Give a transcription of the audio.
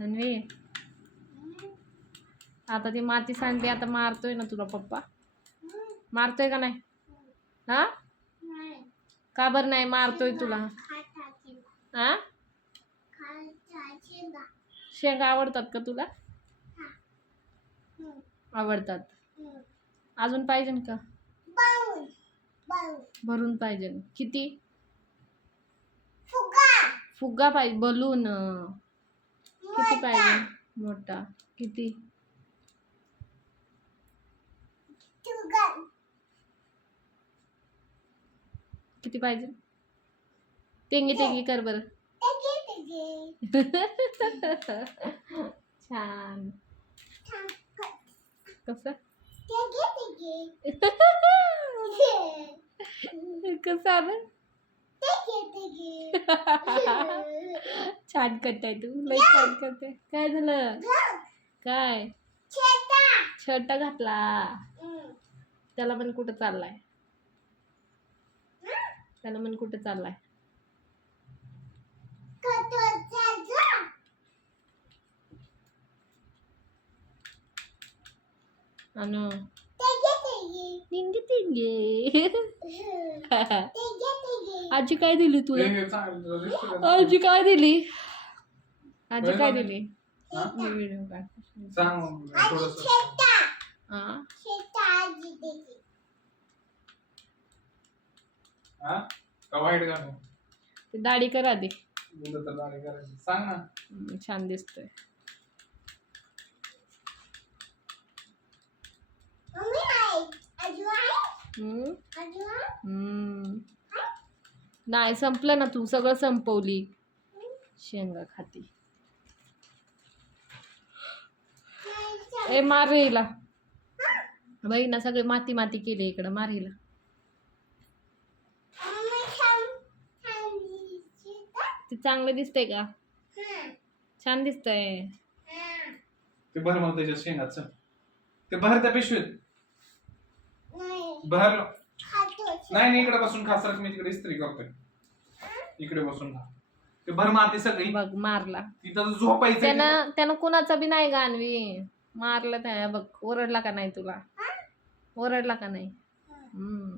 अन्वी? आता ती माती सांडली आता मारतोय ना तुला पप्पा. मारतोय का नाही? हा? का बरं नाही मारतोय तुला? हा? शेंगा आवडतात का तुला? आवडतात. अजून पाहिजे का? भरून पाहिजे. किती? फुगा. पाहिजे. बलून. पाहिजे. मोठा. किती? किती पाहिजे? तेंगी तेंगी कर बरं. छान. कसं? कसं आलं? छान करताय तू. लय छान करताय. काय झालं? काय? शर्ट घातला. त्याला पण कुठं चाललाय? त्याला पण कुठं चाललाय? अनु. टिंगे आजी काय दिली तुला? आजी काय दिली आजी काय. दिली हा? व्हिडिओ. हा हा? ते दाढी कर आधी उद्या तर गाणी करायची. सांग ना हम्म, छान दिसतंय हम्म? हम्म. नाही संपलं ना तू सगळं संपवली. शेंगा खाती. ए मार रे हिला. बाई ना सगळे माती माती केली इकडं मार हिला. ते चांगलं दिसतंय का? छान दिसतंय. ते भर मग त्याच्या शेंगात चल ते भर त्या पिशवीत. भर. नाही नाही इकडे बसून खा सर मी तिकडे इस्त्री करतोय. इकडे बसून खा. ते भर माती सगळी. बघ मारला. तिथं झोपायचं त्यानं त्यानं कुणाचा बी नाही गाणवी मारलं त्या बघ ओरडला का नाही तुला? ओरडला का नाही? हम्म.